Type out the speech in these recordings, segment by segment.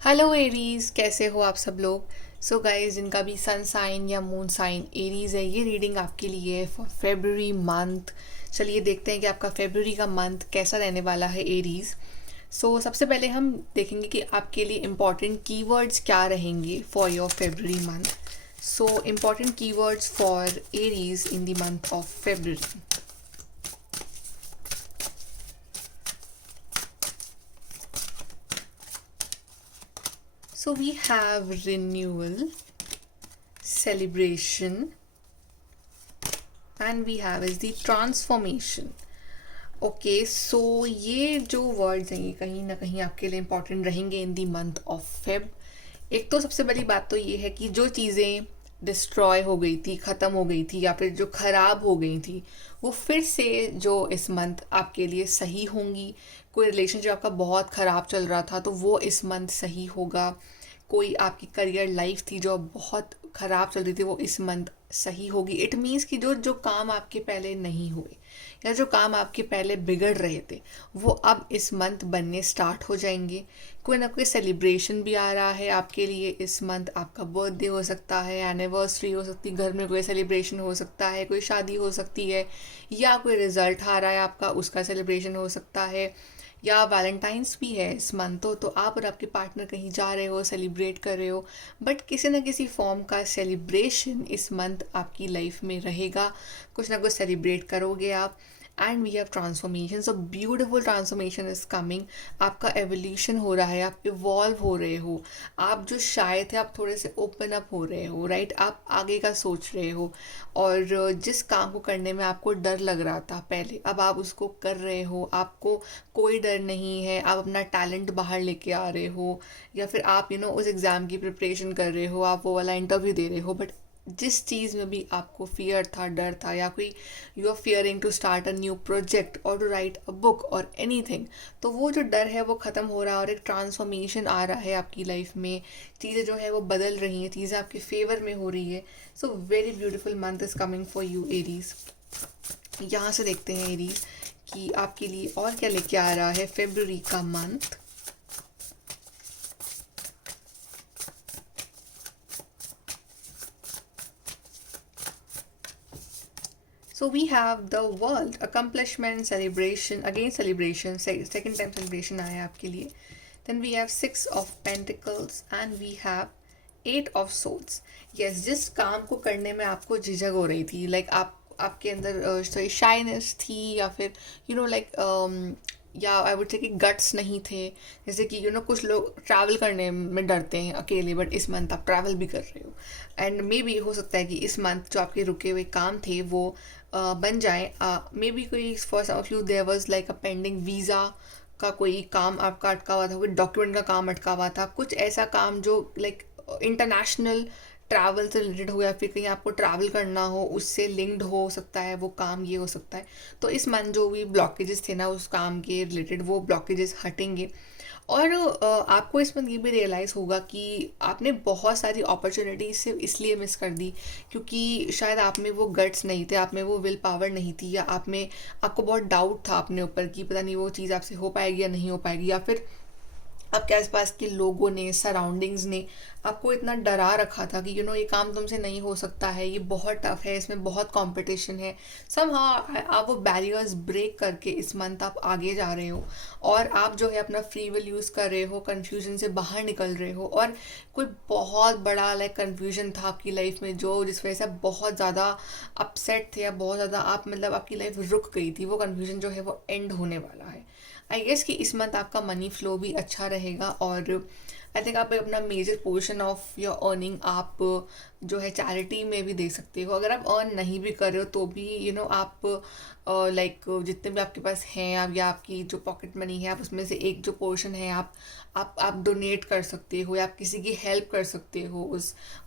Hello Aries, कैसे हो आप सब लोग। सो गाइस, जिनका भी सन साइन या मून साइन एरीज है, ये रीडिंग आपके लिए है फॉर फेब्रुअरी मंथ। चलिए देखते हैं कि आपका फेब्रुअरी का मंथ कैसा रहने वाला है एरीज। सबसे पहले हम देखेंगे कि आपके लिए इम्पॉर्टेंट कीवर्ड्स क्या रहेंगे for your February month. Important keywords for Aries in the month of February. So we have renewal, celebration, and we have is the transformation. Okay, so ये जो वर्ड्स हैं ये कहीं ना कहीं आपके लिए इंपॉर्टेंट रहेंगे इन दी मंथ ऑफ फेब। एक तो सबसे बड़ी बात तो ये है कि जो चीज़ें डिस्ट्रॉय हो गई थी, ख़त्म हो गई थी या फिर जो ख़राब हो गई थी, वो फिर से जो इस मंथ आपके लिए सही होंगी। कोई रिलेशन जो आपका बहुत ख़राब चल रहा था तो वो इस मंथ सही होगा। कोई आपकी करियर लाइफ थी जो बहुत ख़राब चल रही थी, वो इस मंथ सही होगी। इट मीन्स कि जो जो काम आपके पहले नहीं हुए या जो काम आपके पहले बिगड़ रहे थे वो अब इस मंथ बनने स्टार्ट हो जाएंगे। कोई ना कोई सेलिब्रेशन भी आ रहा है आपके लिए इस मंथ। आपका बर्थडे हो सकता है, एनिवर्सरी हो सकती है, घर में कोई सेलिब्रेशन हो सकता है, कोई शादी हो सकती है, या कोई रिजल्ट आ रहा है आपका, उसका सेलिब्रेशन हो सकता है, या वैलेंटाइंस भी है इस मंथ। तो आप और आपके पार्टनर कहीं जा रहे हो, सेलिब्रेट कर रहे हो, बट किसी ना किसी फॉर्म का सेलिब्रेशन इस मंथ आपकी लाइफ में रहेगा। कुछ ना कुछ सेलिब्रेट करोगे आप। And we have transformation, so beautiful transformation is coming. आपका एवोल्यूशन हो रहा है, आप इवॉल्व हो रहे हो। आप जो शायद थे आप थोड़े से ओपन अप हो रहे हो, राइट। आप आगे का सोच रहे हो, और जिस काम को करने में आपको डर लग रहा था पहले, अब आप उसको कर रहे हो। आपको कोई डर नहीं है, आप अपना टैलेंट बाहर लेके आ रहे हो, या फिर आप उस एग्ज़ाम की प्रिपरेशन कर रहे हो, आप वो वाला इंटरव्यू दे रहे हो, बट जिस चीज़ में भी आपको फियर था, डर था, या कोई you are fearing to start a new project और टू राइट अ बुक और एनीथिंग, तो वो जो डर है वो ख़त्म हो रहा है और एक ट्रांसफॉर्मेशन आ रहा है आपकी लाइफ में। चीज़ें जो है वो बदल रही हैं, चीज़ें आपके फेवर में हो रही है। So very beautiful month is coming for you Aries. यहाँ से देखते हैं एरीज कि आपके लिए और क्या लेके आ रहा है फेब्रुअरी का month. So we have the world, accomplishment, celebration, again celebration, second time celebration आया आपके लिए. Then we have 6 of Pentacles and we have 8 of Swords. Yes, जिस काम को करने में आपको झिझक हो रही थी, like आपके अंदर शाइनेस थी, या फिर या आई वुड से कि गट्स नहीं थे। जैसे कि कुछ लोग ट्रैवल करने में डरते हैं अकेले, बट इस मंथ आप ट्रैवल भी कर रहे हो। एंड मे बी हो सकता है कि इस मंथ जो आपके रुके हुए काम थे वो बन जाए। मे बी कोई for some of you there was like a pending visa का कोई काम आपका अटका हुआ था, कोई डॉक्यूमेंट का काम अटका हुआ था, कुछ ऐसा काम जो लाइक इंटरनेशनल ट्रैवल से रिलेटेड हो, या फिर कहीं आपको ट्रैवल करना हो उससे लिंक्ड हो सकता है वो काम, ये हो सकता है। तो इस मंथ जो भी ब्लॉकेजेस थे ना उस काम के रिलेटेड, वो ब्लॉकेजेस हटेंगे। और आपको इस मंथ ये भी रियलाइज़ होगा कि आपने बहुत सारी अपॉर्चुनिटीज सिर्फ इसलिए मिस कर दी क्योंकि शायद आप में वो गट्स नहीं थे, आप में वो विल पावर नहीं थी, या आपको बहुत डाउट था अपने ऊपर कि पता नहीं वो चीज़ आपसे हो पाएगी या नहीं हो पाएगी, या फिर आपके आसपास के लोगों ने, सराउंडिंग्स ने आपको इतना डरा रखा था कि ये काम तुमसे नहीं हो सकता है, ये बहुत टफ है, इसमें बहुत कंपटीशन है। समहाउ आप वो बैरियर्स ब्रेक करके इस मंथ आप आगे जा रहे हो, और आप जो है अपना फ्री विल यूज़ कर रहे हो, कन्फ्यूजन से बाहर निकल रहे हो। और कोई बहुत बड़ा लाइक कन्फ्यूजन था आपकी लाइफ में जो जिस वजह से आप बहुत ज़्यादा अपसेट थे, या बहुत ज़्यादा आप आपकी लाइफ रुक गई थी, वो कन्फ्यूजन जो है वो एंड होने वाला है। आई गेस कि इस मंथ आपका मनी फ्लो भी अच्छा रहेगा, और आई थिंक आप अपना major portion of your earning आप जो है चैरिटी में भी दे सकते हो। अगर आप अर्न नहीं भी कर रहे हो तो भी आप लाइक जितने भी आपके पास हैं, आप या आपकी जो पॉकेट मनी है आप उसमें से एक जो पोर्शन है आप डोनेट कर सकते हो, या आप किसी की हेल्प कर सकते हो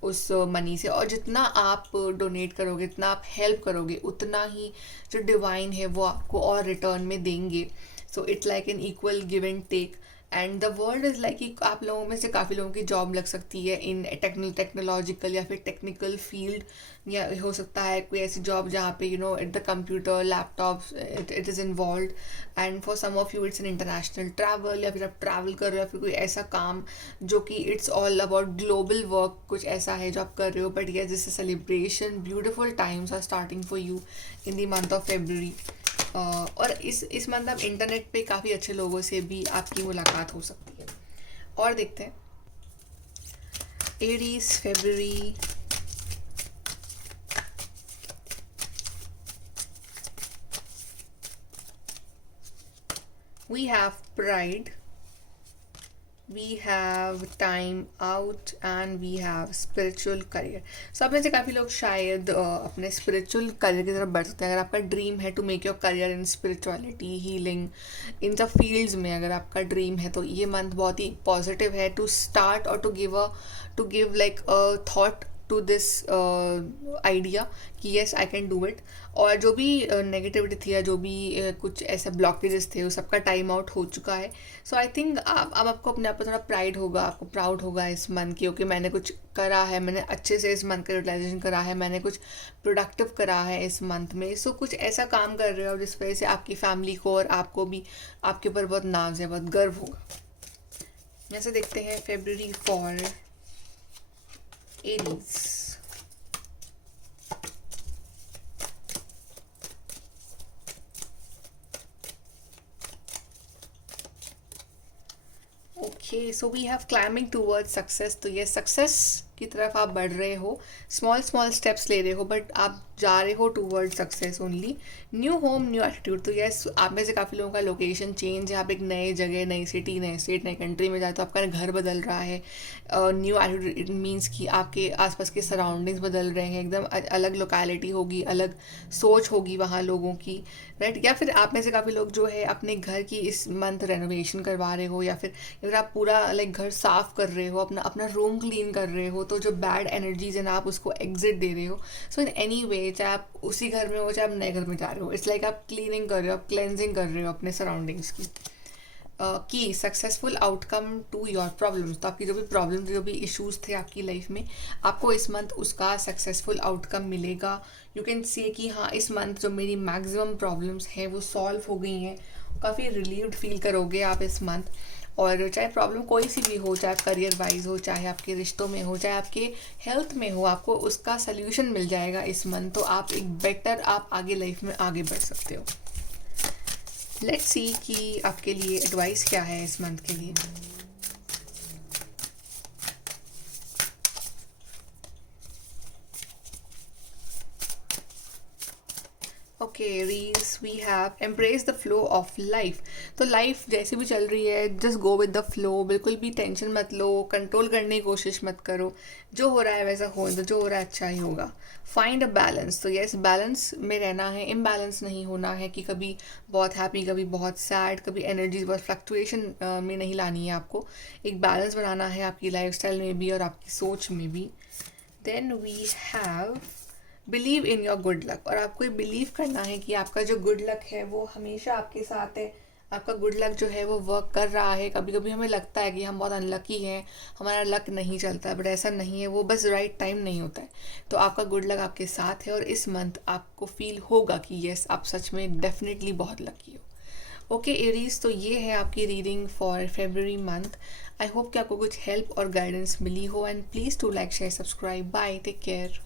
उस मनी से। और जितना आप डोनेट करोगे, जितना आप हेल्प करोगे, उतना ही जो डिवाइन है वो आपको और रिटर्न में देंगे। So it's like an equal give and take. And the world is like कि आप लोगों में से काफ़ी लोगों की जॉब लग सकती है इन टेक्नोलॉजिकल या फिर टेक्निकल फील्ड, या हो सकता है कोई ऐसी जॉब जहाँ पे at the computer laptop it is involve, and for some of you it's an international travel, या फिर आप ट्रैवल कर रहे हो, या फिर कोई ऐसा काम जो कि it's all about global work, कुछ ऐसा है जो आप कर रहे हो. But yes, this is celebration, beautiful times are starting for you in the month of February. और इस मंथ आप इंटरनेट पे काफ़ी अच्छे लोगों से भी आपकी मुलाकात हो सकती है. और देखते हैं Aries February. We have pride, we have time out, and we have spiritual career. So आप में से काफ़ी लोग शायद अपने spiritual career की तरफ बढ़ सकते हैं. अगर आपका ड्रीम है to make your career in spirituality, healing, इन सब फील्ड्स में अगर आपका ड्रीम है तो ये मंथ बहुत ही पॉजिटिव है टू स्टार्ट और to give like a thought to this idea कि yes I can do it. और जो भी नेगेटिविटी थी या जो भी कुछ ऐसे ब्लॉकेजेस थे, वो सबका टाइम आउट हो चुका है. सो आई थिंक अब आपको अपने आप पर थोड़ा प्राइड होगा, आपको प्राउड होगा इस मंथ की, ओके मैंने कुछ करा है, मैंने अच्छे से इस मंथ का यूटिलाइजेशन करा है, मैंने कुछ प्रोडक्टिव करा है इस मंथ में. सो कुछ ऐसा काम कर रहे हो जिस वजह से आपकी फैमिली को और आपको भी आपके ऊपर बहुत नाज है, बहुत गर्व होगा. जैसे देखते हैं February for Aries. Okay, so we have climbing towards success. तो ये सक्सेस की तरफ आप बढ़ रहे हो, स्मॉल स्मॉल स्टेप्स ले रहे हो, बट आप जा रहे हो toward success only. New home, new attitude. तो यस, आप में से काफ़ी लोगों का लोकेशन चेंज है, आप एक नए जगह, नई सिटी, नए स्टेट, नए कंट्री में जाए तो आपका घर बदल रहा है. न्यू एटीट्यूड इट मीन्स कि आपके आसपास के सराउंडिंग्स बदल रहे हैं, एकदम अलग लोकेलिटी होगी, अलग सोच होगी वहाँ लोगों की, राइट. या फिर आप में से काफ़ी लोग जो है अपने घर की इस मंथ रेनोवेशन करवा रहे हो, या फिर आप पूरा लाइक घर साफ़ कर रहे हो, अपना रूम क्लीन कर रहे हो, तो जो बैड एनर्जीज है ना आप उसको एग्जिट दे रहे हो. सो इन एनी वे, चाहे आप उसी घर में हो चाहे आप नए घर में जा रहे हो, इट्स लाइक आप क्लीनिंग कर रहे हो, आप क्लेंजिंग कर रहे हो अपने सराउंडिंग्स की. की successful outcome to your problems. तो आपकी जो भी प्रॉब्लम, जो भी इश्यूज थे आपकी लाइफ में, आपको इस मंथ उसका सक्सेसफुल आउटकम मिलेगा. यू कैन से कि हाँ, इस मंथ जो मेरी मैक्सिमम प्रॉब्लम्स हैं वो सॉल्व हो गई हैं. काफ़ी रिलीव्ड फील करोगे आप इस मंथ. और चाहे प्रॉब्लम कोई सी भी हो, चाहे करियर वाइज हो, चाहे आपके रिश्तों में हो, चाहे आपके हेल्थ में हो, आपको उसका सल्यूशन मिल जाएगा इस मंथ. तो आप एक बेटर आप आगे लाइफ में आगे बढ़ सकते हो. लेट्स सी कि आपके लिए एडवाइस क्या है इस मंथ के लिए. ओके रीज, we have embrace the flow of life. तो लाइफ जैसी भी चल रही है, just go with the flow. बिल्कुल भी टेंशन मत लो, कंट्रोल करने की कोशिश मत करो. जो हो रहा है वैसा हो, तो जो हो रहा है अच्छा ही होगा. Find a balance. तो यस, बैलेंस में रहना है, इम्बैलेंस नहीं होना है कि कभी बहुत हैप्पी, कभी बहुत सैड, कभी एनर्जी बहुत फ्लक्चुएशन में नहीं लानी है आपको. एक बैलेंस बनाना है आपकी लाइफस्टाइल में भी और आपकी सोच में भी. Then we have believe in your good luck. और आपको ये बिलीव करना है कि आपका जो गुड लक है वो हमेशा आपके साथ है. आपका गुड लक जो है वो वर्क कर रहा है. कभी कभी हमें लगता है कि हम बहुत अनलकी हैं, हमारा लक नहीं चलता है, बट ऐसा नहीं है, वो बस राइट टाइम नहीं होता है. तो आपका गुड लक आपके साथ है और इस मंथ आपको फील होगा कि येस, आप सच में डेफिनेटली बहुत लकी हो. ओके एरीज, तो ये है आपकी reading for February month. I hope कि आपको कुछ हेल्प और गाइडेंस मिली हो. And please to like, share, subscribe. Bye, take care.